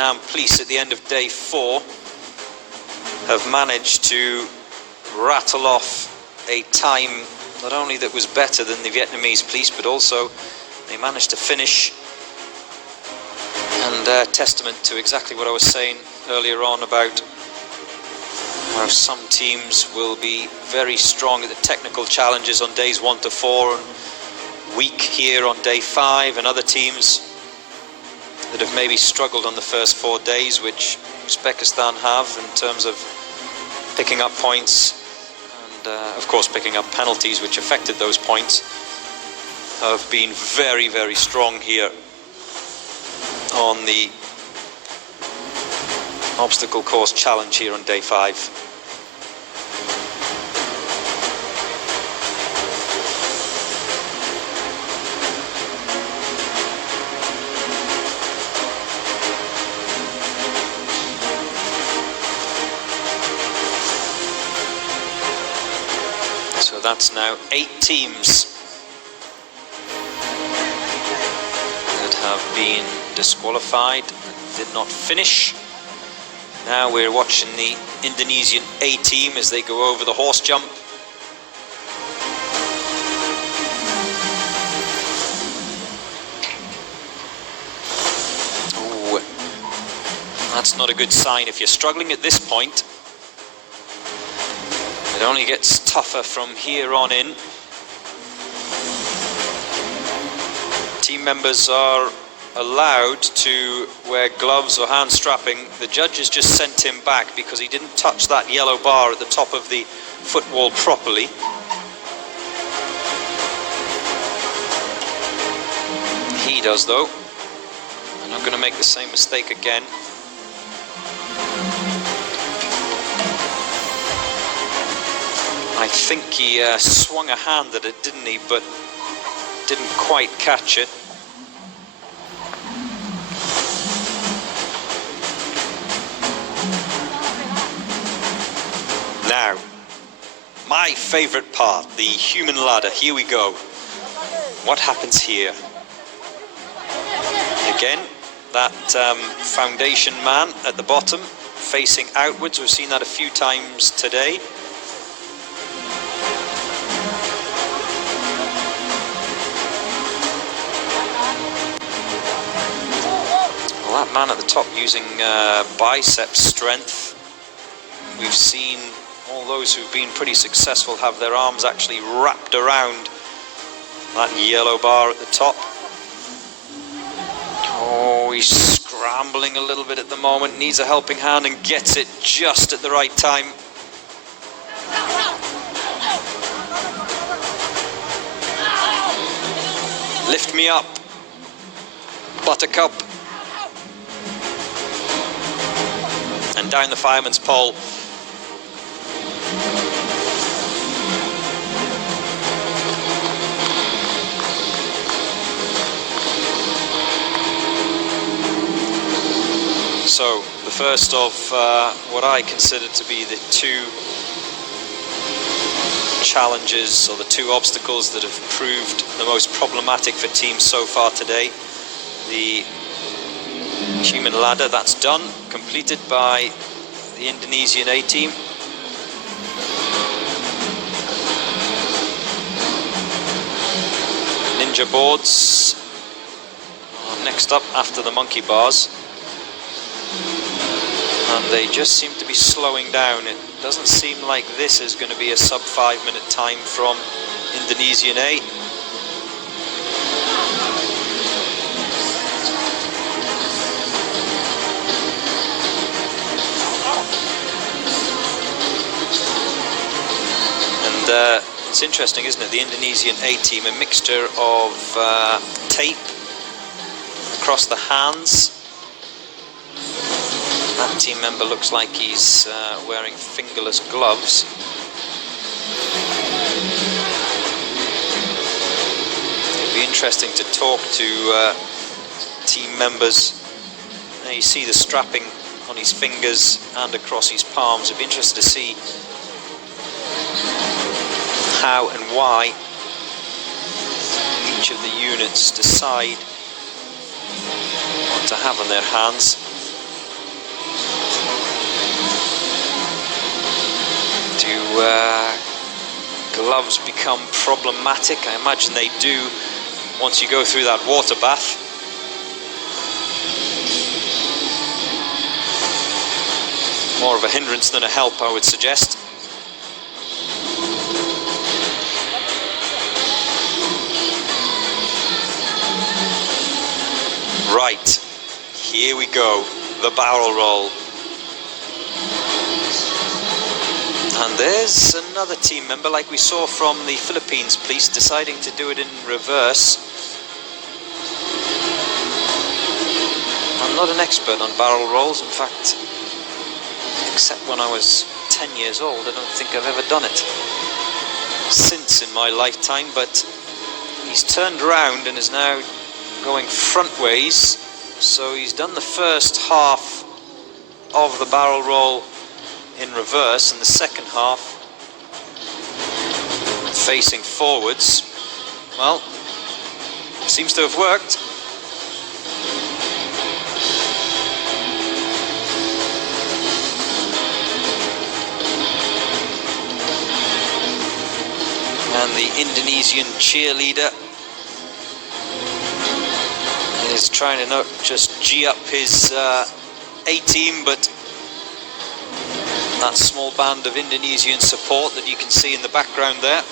Vietnam Police at the end of day 4 have managed to rattle off a time not only that was better than the Vietnamese police, but also they managed to finish. And testament to exactly what I was saying earlier on about how some teams will be very strong at the technical challenges on days 1 to 4 and weak here on day 5, and other teams that have maybe struggled on the first 4 days, which Uzbekistan have in terms of picking up points and of course picking up penalties which affected those points, have been very, very strong here on the obstacle course challenge here on day 5. So that's now 8 teams that have been disqualified, did not finish. Now we're watching the Indonesian A team as they go over the horse jump. Oh, that's not a good sign. If you're struggling at this point, it only gets tougher from here on in. Team members are allowed to wear gloves or hand strapping. The judge has just sent him back because he didn't touch that yellow bar at the top of the footwall properly. He does though. I'm not going to make the same mistake again. I think he swung a hand at it, didn't he, but didn't quite catch it. Now, my favorite part, the human ladder. Here we go. What happens here? Again, that foundation man at the bottom, facing outwards. We've seen that a few times today. Well, that man at the top using bicep strength. We've seen all those who've been pretty successful have their arms actually wrapped around that yellow bar at the top. Oh, he's scrambling a little bit at the moment, needs a helping hand and gets it just at the right time. Lift me up, Buttercup. And down the fireman's pole. So, the first of what I consider to be the 2 challenges, or the 2 obstacles that have proved the most problematic for teams so far today. The human ladder, that's done, completed by the Indonesian A team. Ninja boards are next up after the monkey bars. And they just seem to be slowing down. It doesn't seem like this is going to be a sub 5-minute time from Indonesian A. And it's interesting, isn't it? The Indonesian A team, a mixture of tape across the hands. That team member looks like he's wearing fingerless gloves. It'd be interesting to talk to team members. Now you see the strapping on his fingers and across his palms. It'd be interesting to see how and why each of the units decide what to have on their hands. Do gloves become problematic? I imagine they do once you go through that water bath. More of a hindrance than a help, I would suggest. Right, here we go, the barrel roll. And there's another team member, like we saw from the Philippines police, deciding to do it in reverse. I'm not an expert on barrel rolls. In fact, except when I was 10 years old, I don't think I've ever done it since in my lifetime. But he's turned around and is now going front ways. So he's done the first half of the barrel roll in reverse, and the second half facing forwards. Well, seems to have worked. And the Indonesian cheerleader is trying to not just G up his A-team, but that small band of Indonesian support that you can see in the background there.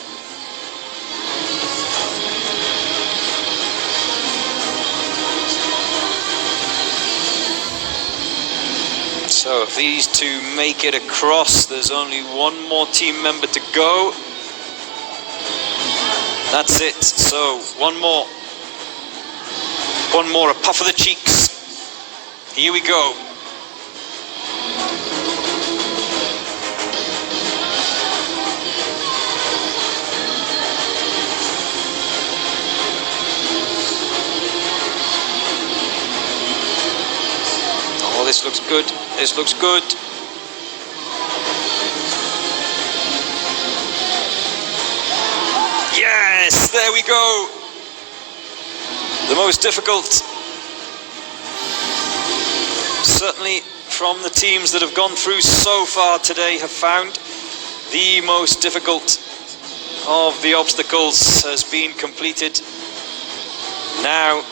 So if these two make it across, there's only one more team member to go. That's it. So one more, a puff of the cheeks. Here we go. Oh, this looks good. This looks good. Yes, there we go. The most difficult, certainly from the teams that have gone through so far today, have found the most difficult of the obstacles has been completed. Now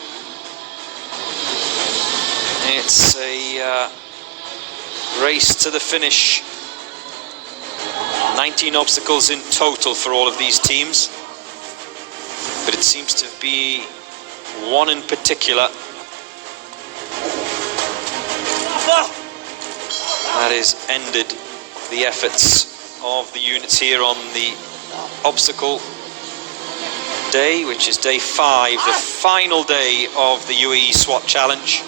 it's a race to the finish. 19 obstacles in total for all of these teams, but it seems to be one in particular that has ended the efforts of the units here on the obstacle day, which is day 5, the final day of the UEA SWAT Challenge.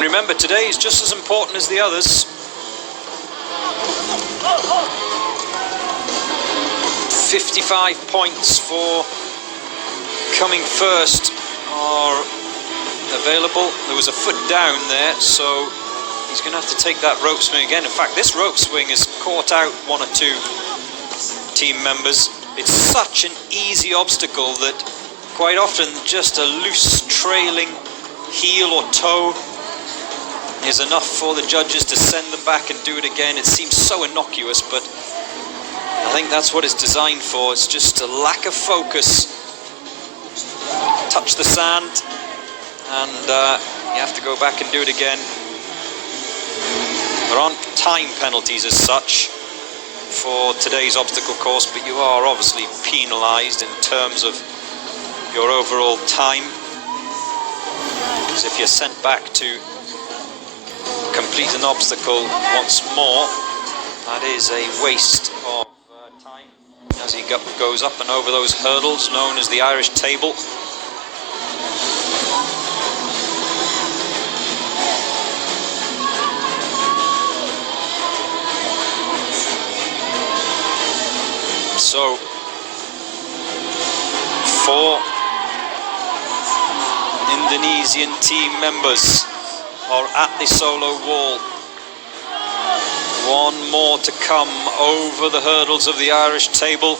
Remember, today is just as important as the others. 55 points for coming first are available. There was a foot down there, so he's going to have to take that rope swing again. In fact, this rope swing has caught out one or two team members. It's such an easy obstacle that quite often just a loose trailing heel or toe is enough for the judges to send them back and do it again. It seems so innocuous, but I think that's what it's designed for. It's just a lack of focus. Touch the sand, and you have to go back and do it again. There aren't time penalties as such for today's obstacle course, but you are obviously penalised in terms of your overall time. Because if you're sent back to complete an obstacle once more, that is a waste of time as he goes up and over those hurdles known as the Irish table. So, 4 Indonesian team members are at the solo wall. 1 more to come over the hurdles of the Irish table.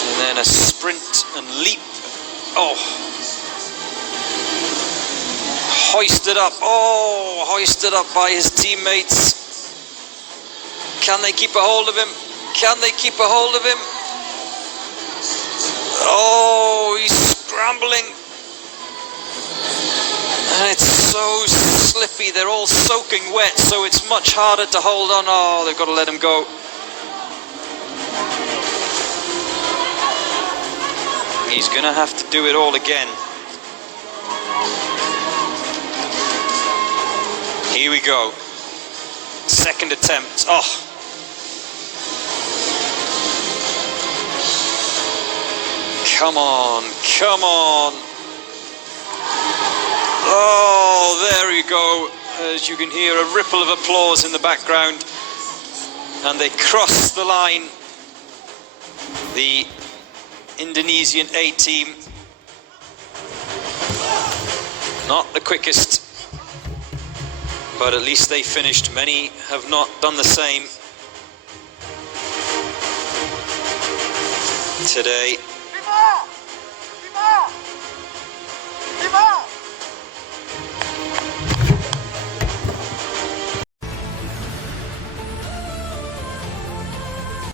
And then a sprint and leap. Oh. Hoisted up. Oh, hoisted up by his teammates. Can they keep a hold of him? Can they keep a hold of him? Oh, he's scrambling. And it's so slippy. They're all soaking wet, so it's much harder to hold on. Oh, they've got to let him go. He's going to have to do it all again. Here we go. Second attempt. Oh. Come on, come on. Oh, there you go. As you can hear, a ripple of applause in the background. And they cross the line. The Indonesian A team. Not the quickest, but at least they finished. Many have not done the same today. Lima!